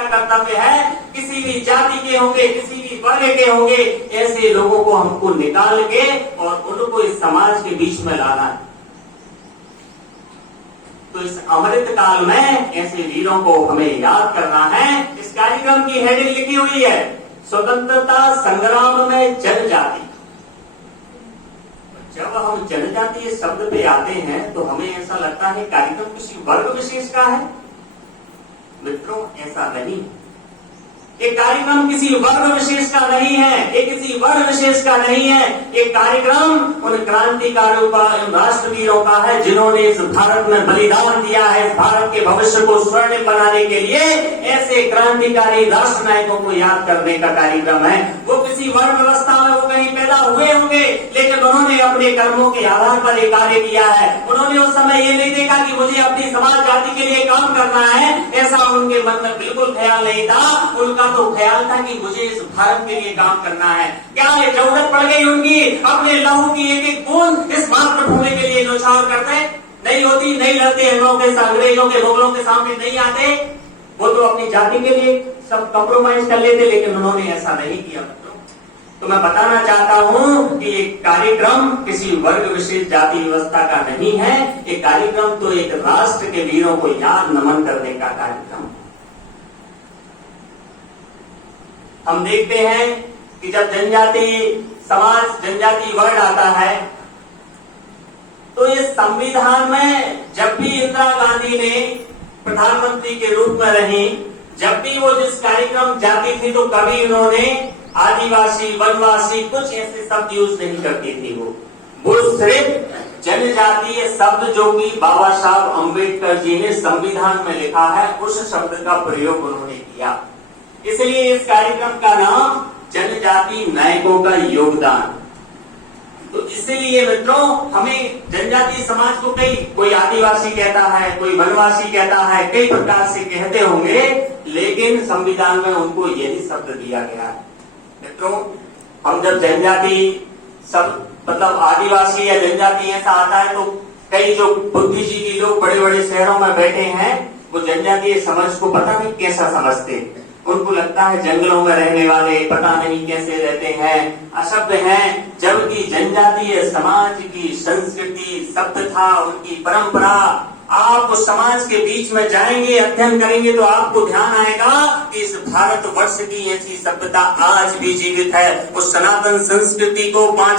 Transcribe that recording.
का कर्तव्य है, किसी भी जाति के होंगे, किसी भी वर्ग के होंगे, ऐसे लोगों को हमको निकाल के और उनको इस समाज के बीच में लाना है। तो इस अमृत काल में ऐसे वीरों को हमें याद करना है। इस कार्यक्रम की हेडिंग लिखी हुई है, स्वतंत्रता संग्राम में जनजाति। जब हम जनजातीय शब्द पे आते हैं तो हमें ऐसा लगता है कार्यक्रम किसी वर्ग विशेष का है। मित्रों, ऐसा नहीं। ये कार्यक्रम किसी वर्ग विशेष का नहीं है, ये किसी वर्ग विशेष का नहीं है। ये कार्यक्रम उन क्रांतिकारियों का, उन राष्ट्रवीरों का है जिन्होंने इस भारत में बलिदान दिया है। इस भारत के भविष्य को स्वर्णिम बनाने के लिए ऐसे क्रांतिकारी राष्ट्र नायकों को याद करने का कार्यक्रम है। वो किसी वर्ग व्यवस्था में वो कहीं पैदा हुए होंगे, लेकिन उन्होंने अपने कर्मों के आधार पर एक कार्य किया है। उन्होंने उस समय ये नहीं देखा कि मुझे अपनी समाज जाति के लिए काम करना है, ऐसा उनके मन में बिल्कुल ख्याल नहीं था। उनका तो ख्याल था कि मुझे इस भारत के लिए काम करना है। क्या ये जरूरत पड़ गई उनकी अपने लहू की एक एक बूंद इस मातृभूमि के लिए न्यौछावर करते? नहीं होती, नहीं लड़ते, अंग्रेजों के मुगलों के सामने नहीं आते। वो तो अपनी जाति के लिए सब कम्प्रोमाइज कर लेते, लेकिन उन्होंने ऐसा नहीं किया। तो मैं बताना चाहता हूं कि ये कार्यक्रम किसी वर्ग विशेष जाति व्यवस्था का नहीं है। ये कार्यक्रम तो एक राष्ट्र के वीरों को याद नमन करने का कार्यक्रम। हम देखते हैं कि जब जनजाति समाज, जनजाति वर्ड आता है, तो इस संविधान में जब भी इंदिरा गांधी ने प्रधानमंत्री के रूप में रही, जब भी वो जिस कार्यक्रम जाती थी, तो कभी उन्होंने आदिवासी, वनवासी कुछ ऐसे शब्द यूज नहीं करती थी। वो सिर्फ जनजातीय शब्द जो कि बाबा साहब अम्बेडकर जी ने संविधान में लिखा है, उस शब्द का प्रयोग उन्होंने किया। इसलिए इस कार्यक्रम का नाम जनजाति नायकों का योगदान। तो इसलिए मित्रों, हमें जनजातीय समाज को कोई आदिवासी कहता है, कोई वनवासी कहता है, कई प्रकार से कहते होंगे, लेकिन संविधान में उनको यही शब्द दिया गया है। मित्रों, हम जब जनजाति सब मतलब आदिवासी या जनजाति ऐसा आता है, तो कई जो बुद्धिजीवी लोग बड़े बड़े शहरों में बैठे हैं, वो जनजातीय समझ को पता नहीं कैसा समझते। उनको लगता है जंगलों में रहने वाले पता नहीं कैसे रहते हैं, अशब्द हैं। जबकि जनजातीय समाज की संस्कृति, सभ्यता, उनकी परंपरा, आप उस समाज के बीच में जाएंगे, अध्ययन करेंगे, तो आपको ध्यान आएगा कि इस भारत वर्ष की ऐसी सभ्यता आज भी जीवित है। उस सनातन संस्कृति को 5